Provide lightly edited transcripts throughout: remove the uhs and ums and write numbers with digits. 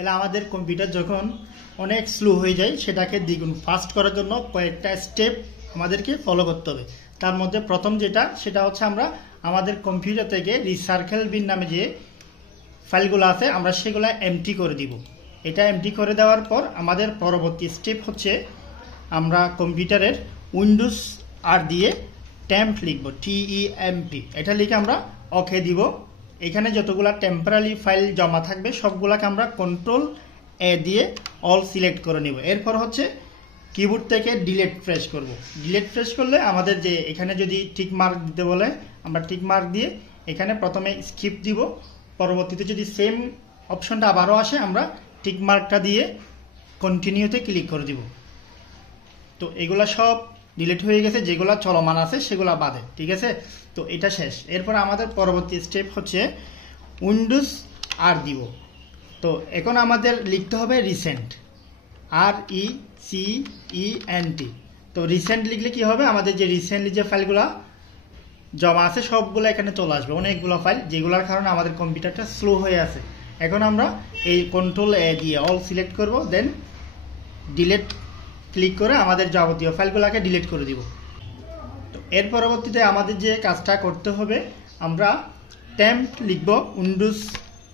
তাহলে আমাদের কম্পিউটার যখন অনেক স্লো হয়ে যায় সেটাকে দ্বিগুণ ফাস্ট করার জন্য কয়েকটা স্টেপ আমাদেরকে ফলো করতে হবে। তার মধ্যে প্রথম সেটা হচ্ছে আমরা আমাদের কম্পিউটার থেকে রিসার্কেল বিন নামে যে ফাইলগুলো আছে আমরা সেগুলো এমটি করে দিব। এটা এমটি করে দেওয়ার পর আমাদের পরবর্তী স্টেপ হচ্ছে আমরা কম্পিউটারের উইন্ডোজ আর দিয়ে টেম্প লিখব, TEMP। এটা লিখে আমরা ওকে দিব। এখানে যতগুলা টেম্পোরারি ফাইল জমা থাকবে সবগুলাকে আমরা Ctrl+A দিয়ে অল সিলেক্ট করে নিব। এরপর হচ্ছে কিবোর্ড থেকে ডিলিট প্রেস করব। ডিলিট প্রেস করলে আমাদের যে এখানে যদি টিক মার্ক দিতে বলে আমরা টিক মার্ক দিয়ে এখানে প্রথমে স্কিপ দিব, পরবর্তীতে যদি সেম অপশনটা আবারও আসে আমরা টিক মার্কটা দিয়ে কন্টিনিউতে ক্লিক করে দিব। তো এগুলা সব ডিলিট হয়ে গেছে, যেগুলা চলমান আছে সেগুলা বাদে, ঠিক আছে। তো এটা শেষ। এরপর আমাদের পরবর্তী স্টেপ হচ্ছে উইন্ডোজ আর দিব। তো এখন আমাদের লিখতে হবে রিসেন্ট, RECENT। তো রিসেন্ট লিখলে কি হবে, আমাদের যে রিসেন্টলি যে ফাইলগুলা জমা আছে সবগুলো এখানে চলে আসবে, অনেকগুলো ফাইল, যেগুলোর কারণে আমাদের কম্পিউটারটা স্লো হয়ে আছে। এখন আমরা এই Ctrl+A দিয়ে অল সিলেক্ট করব, দেন ডিলিট ক্লিক করে আমাদের যাবতীয় ফাইলগুলোকে ডিলিট করে দিব। তো এর পরবর্তীতে আমাদের যে কাজটা করতে হবে, আমরা টেম্প লিখব উইন্ডোজ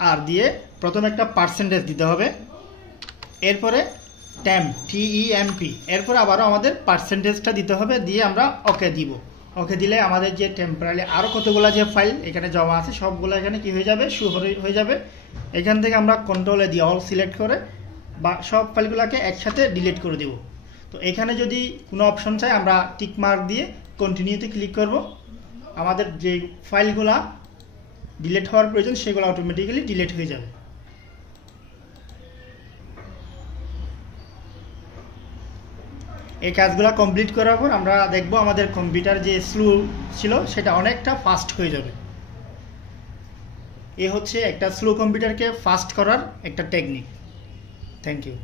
আর দিয়ে, প্রথমে একটা পার্সেন্টেজ দিতে হবে, এরপরে টেম্প TEMP, এরপরে আবারও আমাদের পার্সেন্টেজটা দিতে হবে, দিয়ে আমরা ওকে দিব। ওকে দিলে আমাদের যে টেম্পোরারি আরও কতগুলো যে ফাইল এখানে জমা আছে সবগুলো এখানে কি হয়ে যাবে, শো হয়ে যাবে। এখান থেকে আমরা Ctrl+A দিয়ে অল সিলেক্ট করে বা সব ফাইলগুলোকে একসাথে ডিলিট করে দিব। তো এখানে যদি কোনো অপশন চাই আমরা টিক মার্ক দিয়ে কন্টিনিউতে ক্লিক করব। আমাদের যে ফাইলগুলা ডিলিট হওয়ার প্রয়োজন সেগুলো অটোমেটিক্যালি ডিলিট হয়ে যাবে। এই কাজগুলো কমপ্লিট করার পর আমরা দেখব আমাদের কম্পিউটার যে স্লো ছিল সেটা অনেকটা ফাস্ট হয়ে যাবে। এ হচ্ছে একটা স্লো কম্পিউটারকে ফাস্ট করার একটা টেকনিক। Thank you.